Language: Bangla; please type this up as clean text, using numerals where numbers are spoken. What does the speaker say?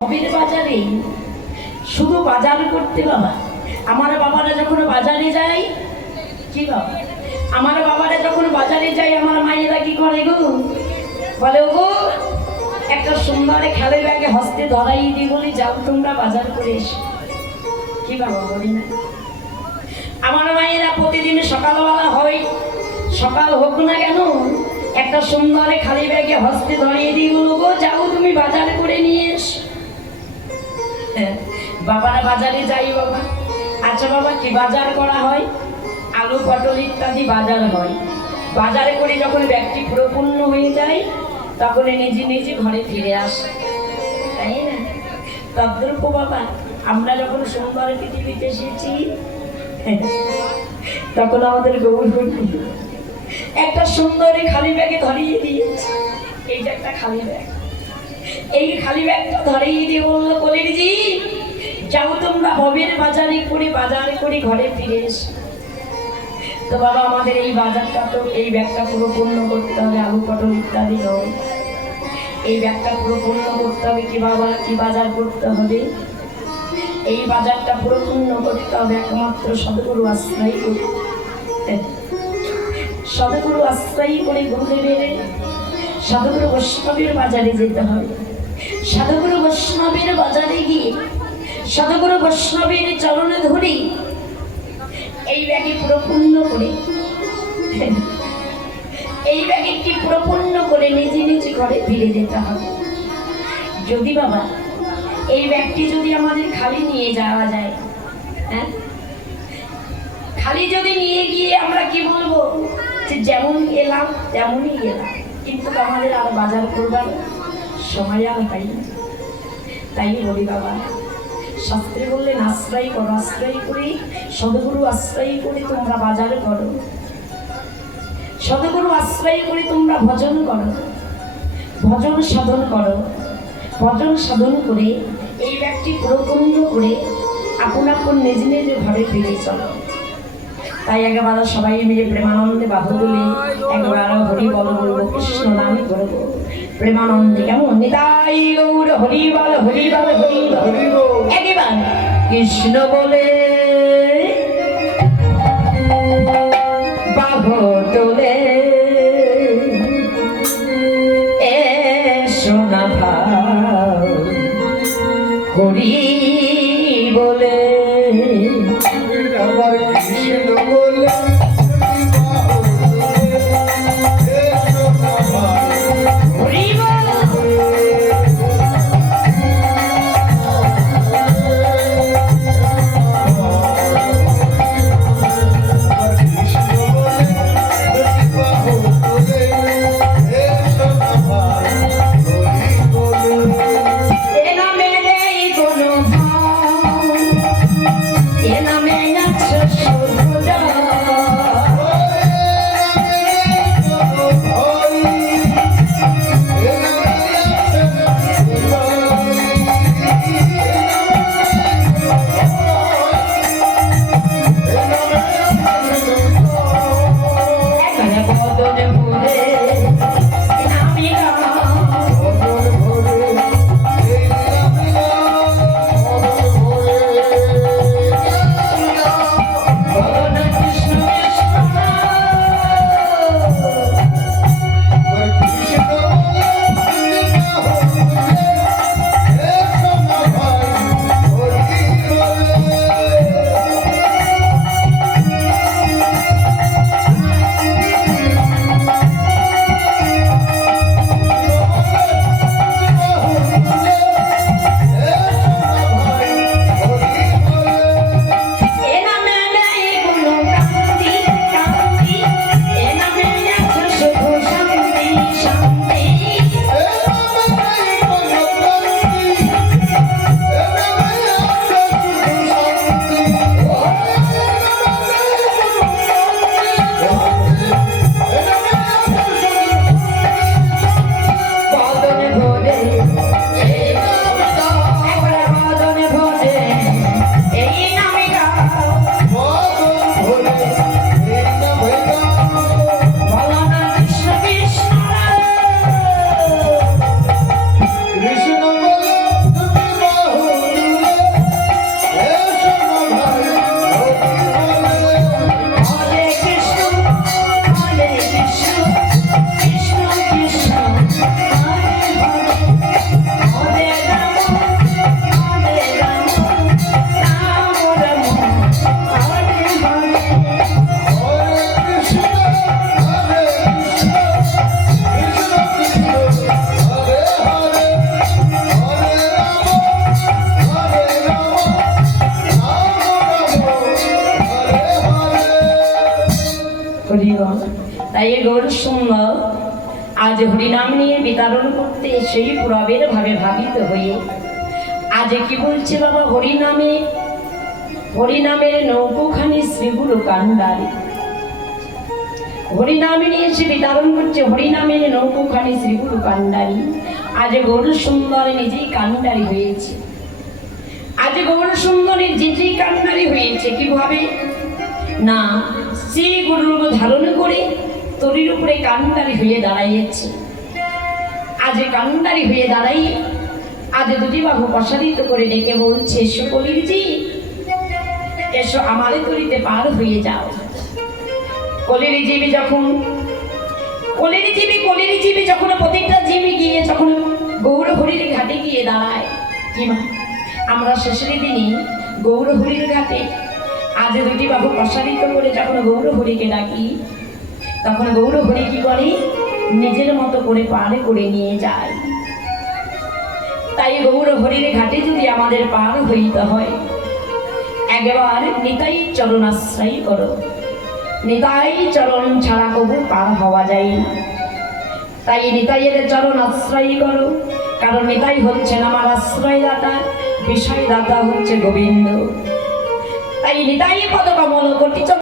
বাজারে শুধু বাজার করতে বাবা। আমার বাবারা যখন বাজারে যায়, কি বাবা, আমার বাবারা যখন বাজারে যায়, আমার মায়েরা কি করে গো, বলে গো একটা সুন্দর খেলে ব্যাগে হস্তে ধরাই দিই, বলি যাও তোমরা বাজার করে এসো। কি বাবা বলি না? আমার মায়েরা প্রতিদিন সকালবেলা হয়, সকাল হোক না কেন, একটা সুন্দর খালি ব্যাগে হস্তে ধরিয়ে দিই, বলো গো যাও তুমি বাজার করে নিয়ে এসো। বাবারা বাজারে যাই বাবা। আচ্ছা বাবা, কি বাজার করা হয়? আলু পটল ইত্যাদি বাজার হয়। বাজারে করে যখন ব্যাগটি পরিপূর্ণ হয়ে যায়, তখন নিজে নিজে ঘরে ফিরে আসে, তাই না? তদ্রূপ বাবা, আমরা যখন সুন্দর পৃথিবীতে এসেছি, তখন আমাদের গৌরবতী একটা সুন্দর খালি ব্যাগে ধরিয়ে দিয়েছে। এই যে একটা খালি ব্যাগ, এই খালি ব্যাগটা ধরিয়ে দিয়ে বললো, কলিজি যাও তোমরা ভবের বাজারে করে বাজার করে ঘরে ফিরে এসো। তো বাবা আমাদের এই বাজারটা, তো এই ব্যাগটা পুরো পূর্ণ করতে হবে, আলু পটল ইত্যাদি নয়, এই ব্যাগটা পুরো পূর্ণ করতে হবে। কি বাবা, কি বাজার করতে হবে? এই বাজারটা পুরো পূর্ণ করতে হবে একমাত্র সদগুরু আশ্রয় করে। সদগুরু আশ্রয় করে গুরুদেবের, সদগুরু বৈষ্ণবের বাজারে যেতে হবে। সদগুরু বৈষ্ণবের বাজারে গিয়ে সদগুরু বৈষ্ণবের চরণে ধরে এই ব্যাগে পুরো পূর্ণ করে, এই ব্যাগটি পুরো পূর্ণ করে নিজে নিজে ঘরে ফিরে যেতে হবে। যদি বাবা এই ব্যাগটি যদি আমাদের খালি নিয়ে যাওয়া যায়, হ্যাঁ, খালি যদি নিয়ে গিয়ে আমরা কি বলবো, যে যেমন এলাম তেমনই গেলাম, কিন্তু আমাদের আর বাজার করবার সময় আর পাই না। তাই বলি বাবা, শাস্ত্রে বললেন আশ্রয় করো, আশ্রয় করে সদগুরু আশ্রয় করে তোমরা বাজার করো, সদগুরু আশ্রয় করে তোমরা ভজন করো, ভজন সাধন করো। ভজন সাধন করে এই ব্যাগটি পরিপূর্ণ করে আপন আপন নিজ নিজ ঘরে ফিরে চলো। তাই একেবারে সবাই মিলে প্রেমানন্দে বাহু তুলে একবার হরি বল বলবো, কৃষ্ণ নামে করবো প্রেমানন্দে। কেমন? নিতাই গৌর হরি বল, হরি বল, হরি বল। একেবারে কৃষ্ণ বলে বাহু তোলে এ সোনা ভাও হরি বলে, আমার কৃষ্ণ বলে এ নামে তাই গৌর সুন্দর আজ হরিনাম নিয়ে বিতরণ করতে সেই পুরবের ভাবে ভাবিত হয়ে আজ কি বলছে বাবা, হরিনামের নৌকোখানি শ্রীগুরু কান্ডারি, হরিনামে নিয়ে সে বিতরণ করছে হরিনামের নৌকোখানি শ্রীগুরু কান্ডারি। আজ গৌর সুন্দর নিজেই কান্ডারি হয়েছে, আজ গৌর সুন্দরের নিজেই কান্ডারি হয়েছে। কিভাবে না, শ্রী গুরুর ধারণ করে তরির উপরে কান্ডারি হয়ে দাঁড়াইয়েছে। আজ কান্ডারি হয়ে দাঁড়াই আজ দুটি বাহু প্রসারিত করে ডেকে বলছে, এসো কলিরজি, এসো আমার তরিতে পার হয়ে যাও। কলির জীবী যখন প্রত্যেকটা জীবী গিয়ে যখন গৌর হরির ঘাটে গিয়ে দাঁড়ায়, কি মা আমরা শেষের দিনই গৌর হরির ঘাটে আজ দুটি বাহু প্রসারিত করে যখন গৌর হরিকে ডাকি, তখন গৌর হরি কি করে, নিজের মতো করে পার করে নিয়ে যায়। তাই গৌর হরির ঘাটে যদি আমাদের পার হইতে হয়, একবার নিতাই চরণ আশ্রয় করো। নিতাই চরণ ছাড়া কবু পার হওয়া যায় না। তাই নিতাইয়ের চরণ আশ্রয় করো, কারণ নিতাই হচ্ছেন আমার আশ্রয়দাতা, বিষয়দাতা হচ্ছে গোবিন্দ। তাই নিতাই পদ কমল কোটি